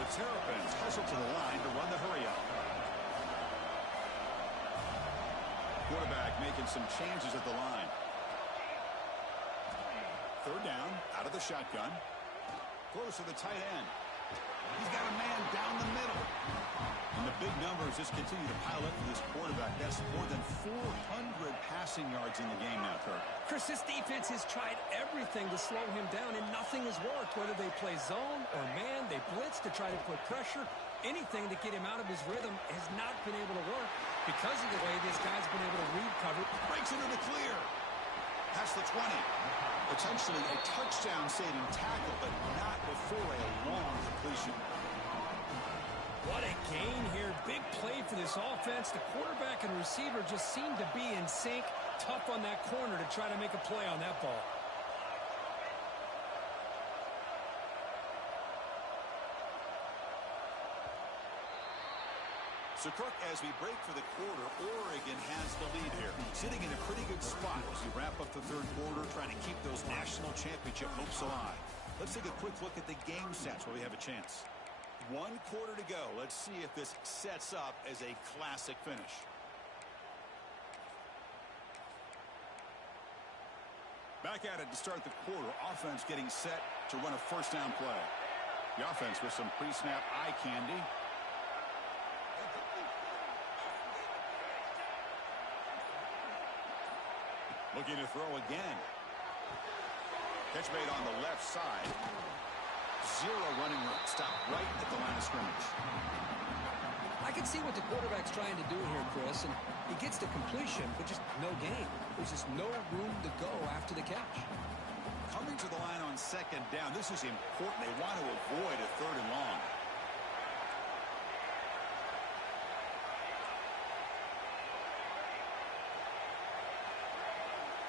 The Terrapins hustle to the line to run the hurry up. Quarterback making some changes at the line. Third down, out of the shotgun. Close to the tight end. He's got a man down the middle. And the big numbers just continue to pile up for this quarterback. That's more than 400 passing yards in the game now, Kirk. Chris, this defense has tried everything to slow him down, and nothing has worked. Whether they play zone or man, they blitz to try to put pressure. Anything to get him out of his rhythm has not been able to work because of the way this guy's been able to read cover. Breaks into the clear. Past the 20. Potentially a touchdown-saving tackle, but not before a long completion. What a gain here. Big play for this offense. The quarterback and receiver just seem to be in sync. Tough on that corner to try to make a play on that ball. So, Kirk, as we break for the quarter, Oregon has the lead here. Sitting in a pretty good spot as we wrap up the third quarter, trying to keep those national championship hopes alive. Let's take a quick look at the game stats while we have a chance. 1 quarter to go. Let's see if this sets up as a classic finish. Back at it to start the quarter. Offense getting set to run a first down play. The offense with some pre-snap eye candy. Looking to throw again. Catch made on the left side. Zero running room. Stop right at the line of scrimmage. I can see what the quarterback's trying to do here, Chris, and he gets the completion, but just no gain. There's just no room to go after the catch. Coming to the line on second down. This is important. They want to avoid a third and long.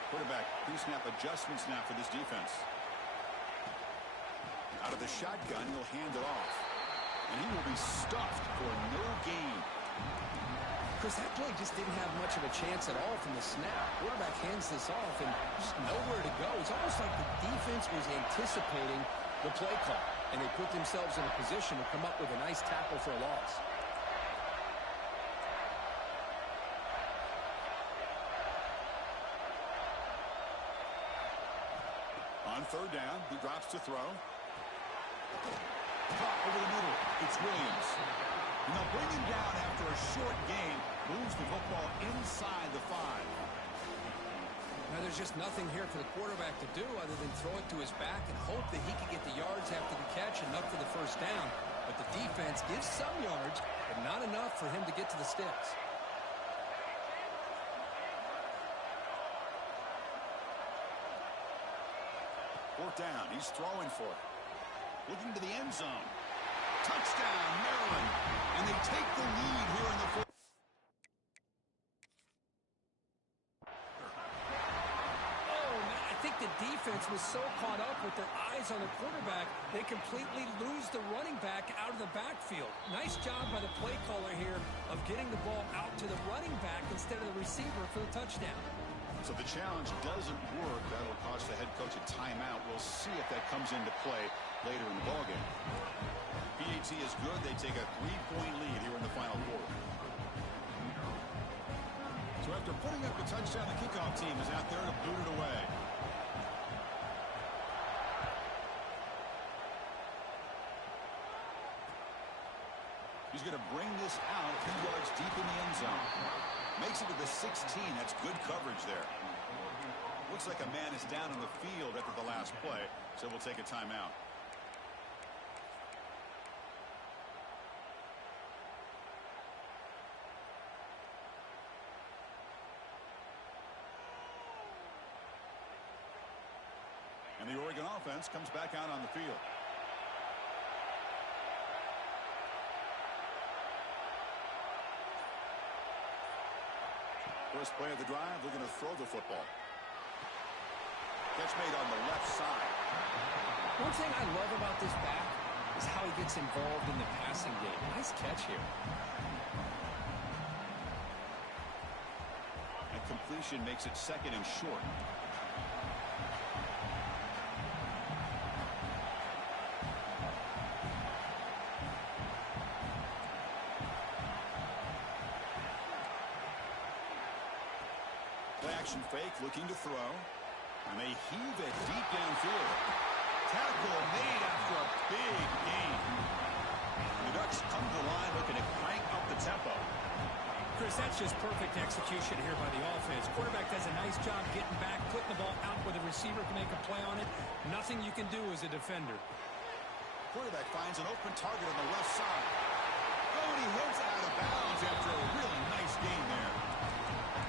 Quarterback pre-snap adjustments now for this defense. Out of the shotgun, he'll hand it off. And he will be stuffed for no gain. Chris, that play just didn't have much of a chance at all from the snap. Quarterback hands this off and just nowhere to go. It's almost like the defense was anticipating the play call, and they put themselves in a position to come up with a nice tackle for a loss. On third down, he drops to throw. Caught over the middle. It's Williams. And they'll bring him down after a short gain. Moves the football inside the 5. Now there's just nothing here for the quarterback to do other than throw it to his back and hope that he can get the yards after the catch enough for the first down. But the defense gives some yards, but not enough for him to get to the sticks. Fourth down. He's throwing for it. Looking to the end zone. Touchdown, Maryland. And they take the lead here in the fourth. Oh, man, I think the defense was so caught up with their eyes on the quarterback, they completely lose the running back out of the backfield. Nice job by the play caller here of getting the ball out to the running back instead of the receiver for the touchdown. So the challenge doesn't work. That'll cost the head coach a timeout. We'll see if that comes into play later in the ballgame. PAT is good. They take a 3-point lead here in the final quarter. So after putting up a touchdown, the kickoff team is out there to boot it away. He's going to bring this out 2 yards deep in the end zone. Makes it to the 16. That's good coverage there. Looks like a man is down in the field after the last play, so we'll take a timeout. And the Oregon offense comes back out on the field. First play of the drive, they're going to throw the football. Catch made on the left side. One thing I love about this back is how he gets involved in the passing game. Nice catch here. And completion makes it second and short. Play action fake, looking to throw. And they heave it deep downfield. Tackle made after a big gain. The Ducks come to the line looking to crank up the tempo. Chris, that's just perfect execution here by the offense. Quarterback does a nice job getting back, putting the ball out where the receiver can make a play on it. Nothing you can do as a defender. Quarterback finds an open target on the left side. Oh, and he hits out of bounds after a really nice gain there.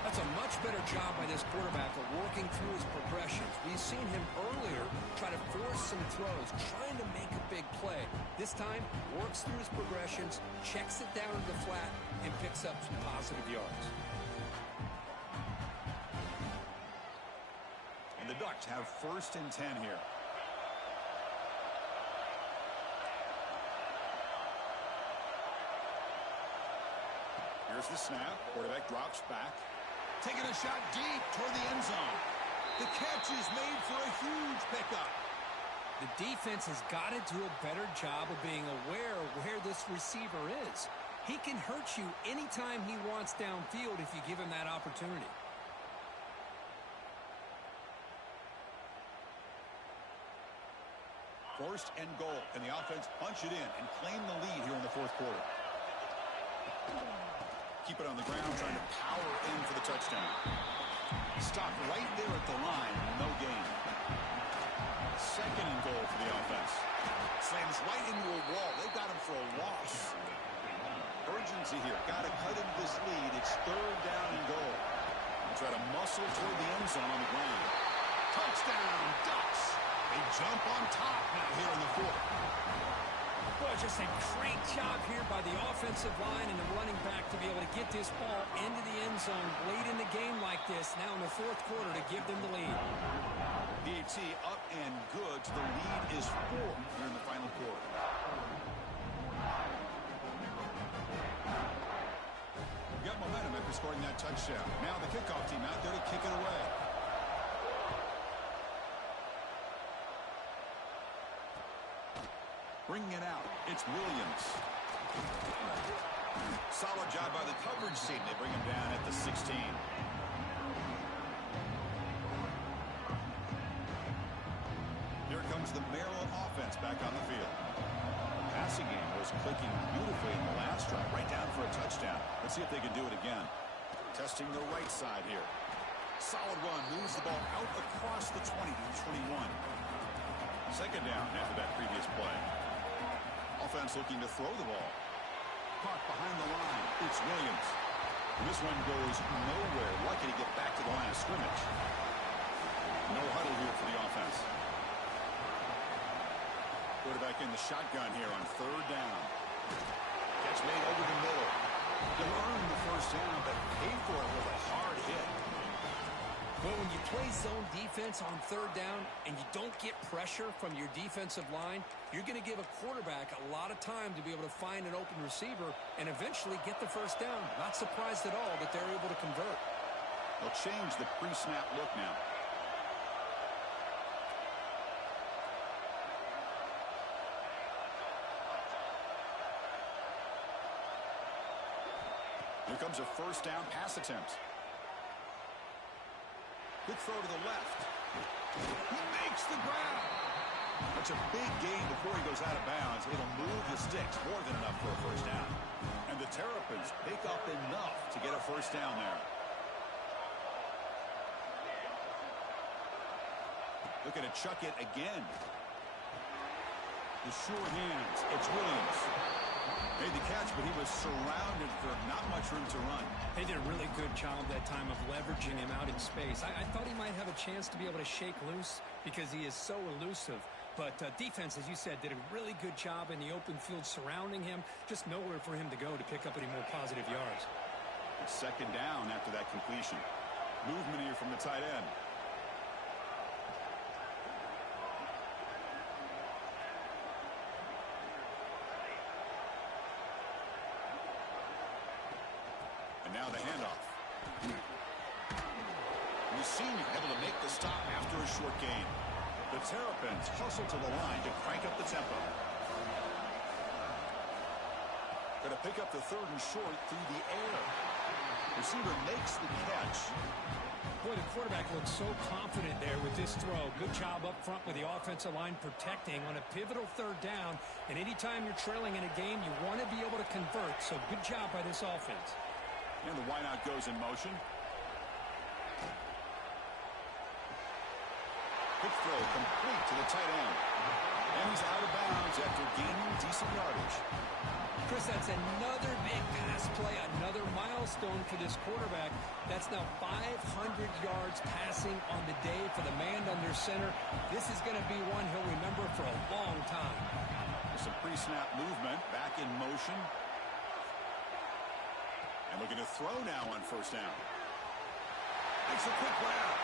That's a much better job by this quarterback of working through his progressions. We've seen him earlier try to force some throws, trying to make a big play. This time, works through his progressions, checks it down to the flat, and picks up some positive yards. And the Ducks have 1st and 10 here. Here's the snap. Quarterback drops back. Taking a shot deep toward the end zone. The catch is made for a huge pickup. The defense has got to do a better job of being aware of where this receiver is. He can hurt you anytime he wants downfield if you give him that opportunity. First and goal, and the offense punch it in and claim the lead here in the 4th quarter. Keep it on the ground, trying to power in for the touchdown. Stop right there at the line, no gain. 2nd and goal for the offense. Slams right into a wall. They've got him for a loss. Urgency here. Got to cut into this lead. It's 3rd down and goal. Try to muscle toward the end zone on the ground. Touchdown, Ducks. They jump on top now here in the 4th. Boy, just a great job here by the offensive line and the running back to be able to get this ball into the end zone late in the game like this, now in the 4th quarter, to give them the lead. PAT up and good. The lead is 4 here in the final quarter. Got momentum after scoring that touchdown. Now the kickoff team out there to kick it away. Bringing it out, it's Williams. Solid job by the coverage team. They bring him down at the 16. Here comes the Maryland offense back on the field. Passing game was clicking beautifully in the last drive, right down for a touchdown. Let's see if they can do it again. Testing the right side here. Solid run, moves the ball out across the 20 to the 21. 2nd down after that previous play. Offense looking to throw the ball. Caught behind the line. It's Williams. And this one goes nowhere. Lucky to get back to the line of scrimmage. No huddle here for the offense. Quarterback in the shotgun here on 3rd down. Gets made over the middle. They'll earn the 1st down, but pay for it with a hard hit. Well, when you play zone defense on 3rd down and you don't get pressure from your defensive line, you're going to give a quarterback a lot of time to be able to find an open receiver and eventually get the 1st down. Not surprised at all that they're able to convert. They'll change the pre-snap look now. Here comes a 1st down pass attempt. Good throw to the left. He makes the grab. That's a big gain before he goes out of bounds. It'll move the sticks more than enough for a 1st down. And the Terrapins pick up enough to get a 1st down there. Looking to chuck it again. The sure hands. It's Williams. Made the catch, but he was surrounded for not much room to run. They did a really good job that time of leveraging him out in space. I thought he might have a chance to be able to shake loose because he is so elusive. But defense, as you said, did a really good job in the open field surrounding him. Just nowhere for him to go to pick up any more positive yards. It's 2nd down after that completion. Movement here from the tight end. And now the handoff. We've seen you able to make the stop after a short gain. The Terrapins hustle to the line to crank up the tempo. Going to pick up the 3rd and short through the air. Receiver makes the catch. Boy, the quarterback looks so confident there with this throw. Good job up front with the offensive line protecting on a pivotal third down. And anytime you're trailing in a game, you want to be able to convert. So good job by this offense. And the wideout goes in motion. Quick throw complete to the tight end. And he's out of bounds after gaining decent yardage. Chris, that's another big pass play, another milestone for this quarterback. That's now 500 yards passing on the day for the man under center. This is going to be one he'll remember for a long time. Some pre-snap movement, back in motion. And looking to throw now on first down. Makes a quick grab.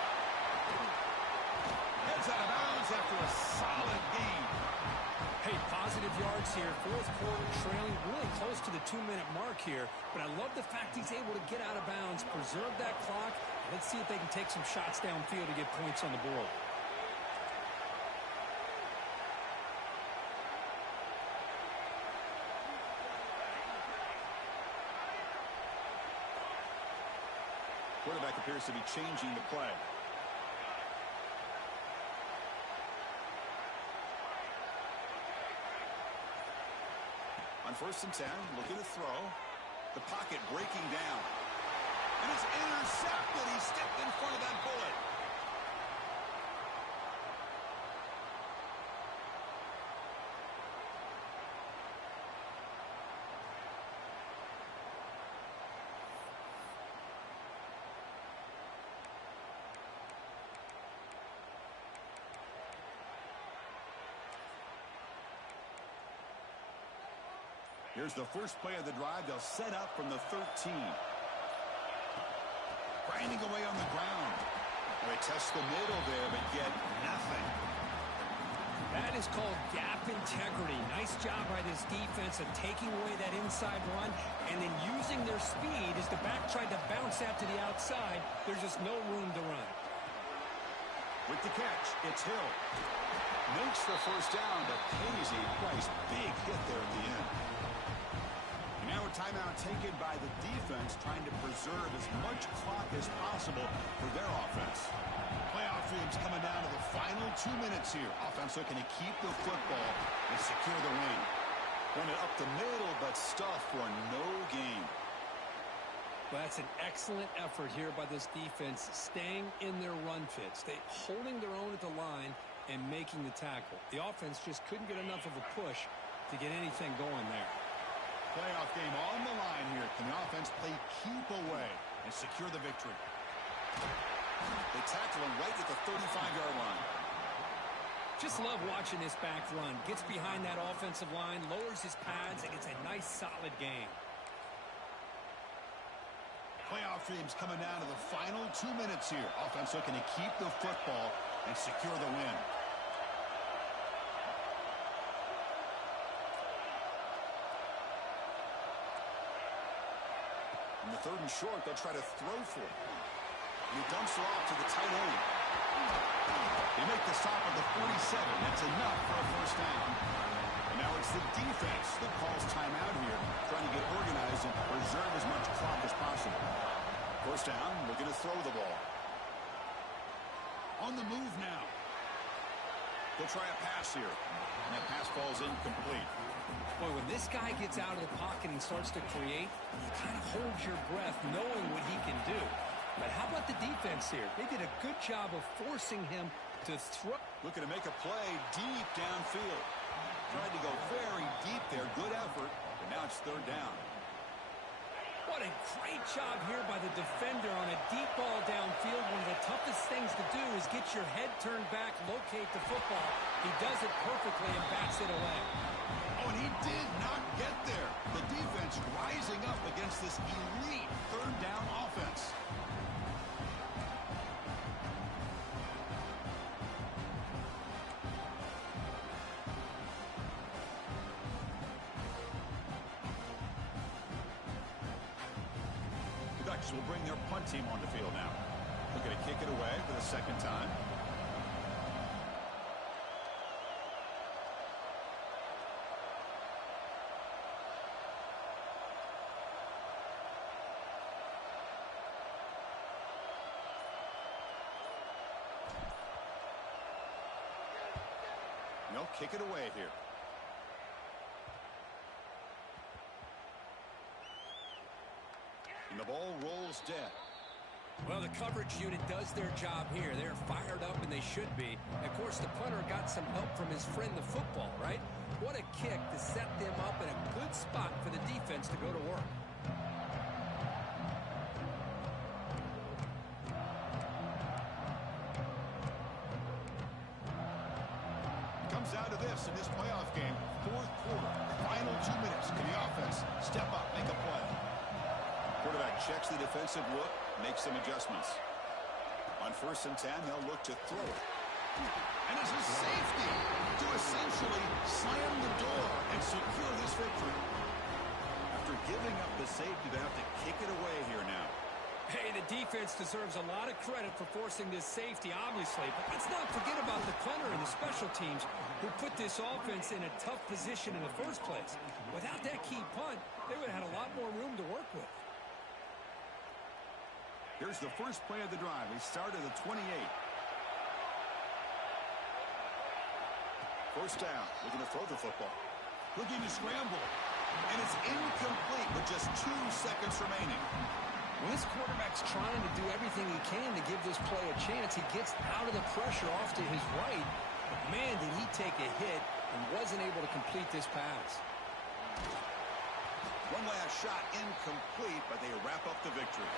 Heads out of bounds after a solid gain. Hey, positive yards here. Fourth quarter trailing really close to the 2-minute mark here. But I love the fact he's able to get out of bounds, preserve that clock. Let's see if they can take some shots downfield to get points on the board. Quarterback appears to be changing the play. On 1st and 10, looking to throw. The pocket breaking down. And it's intercepted. He stepped in front of that bullet. Here's the first play of the drive. They'll set up from the 13. Grinding away on the ground. They test the middle there, but get nothing. That is called gap integrity. Nice job by this defense of taking away that inside run and then using their speed as the back tried to bounce that to the outside. There's just no room to run. With the catch, it's Hill. Makes the first down, but pays a price. Big hit there at the end. Now a timeout taken by the defense, trying to preserve as much clock as possible for their offense. Playoff dreams coming down to the final 2 minutes here. Offense looking to keep the football and secure the win. Run it up the middle, but stuff for no gain. Well, that's an excellent effort here by this defense, staying in their run fits. They holding their own at the line and making the tackle. The offense just couldn't get enough of a push to get anything going there. Playoff game on the line here. Can the offense play keep away and secure the victory? They tackle him right at the 35-yard line. Just love watching this back run. Gets behind that offensive line, lowers his pads, and gets a nice, solid game. Playoff dreams coming down to the final 2 minutes here. Offense looking to keep the football and secure the win. In the 3rd and short, they'll try to throw for it. And he dumps it off to the tight end. They make the stop at the 47. That's enough for a first down. And now it's the defense that calls timeout here, trying to get organized and preserve as much clock as possible. First down, looking to throw the ball. On the move now. They'll try a pass here. And that pass falls incomplete. Boy, when this guy gets out of the pocket and starts to create, you kind of hold your breath knowing what he can do. But how about the defense here? They did a good job of forcing him to throw. Looking to make a play deep downfield. Tried to go very deep there. Good effort. But now it's 3rd down. What a great job here by the defender on a deep ball downfield. One of the toughest things to do is get your head turned back, locate the football. He does it perfectly and bats it away. Oh, and he did not get there. The defense rising up against this elite 3rd down offense. The Ducks will bring their punt team on the field now. Looking to kick it away for the 2nd time. kick it away here. And the ball rolls dead. Well, the coverage unit does their job here. They're fired up, and they should be. Of course, the punter got some help from his friend, the football, right? What a kick to set them up in a good spot for the defense to go to work. Comes down to this in this playoff game. Fourth quarter, final 2 minutes. Can the offense step up, make a play? Quarterback checks the defensive look, makes some adjustments. On 1st and 10, they'll look to throw it. And it's a safety to essentially slam the door and secure this victory. After giving up the safety, they have to kick it away here now. Hey, the defense deserves a lot of credit for forcing this safety, obviously. But let's not forget about the punter and the special teams who put this offense in a tough position in the first place. Without that key punt, they would have had a lot more room to work with. Here's the first play of the drive. They start at the 28. First down, looking to throw the football. Looking to scramble. And it's incomplete with just 2 seconds remaining. When this quarterback's trying to do everything he can to give this play a chance, he gets out of the pressure off to his right. But man, did he take a hit and wasn't able to complete this pass. One last shot incomplete, but they wrap up the victory.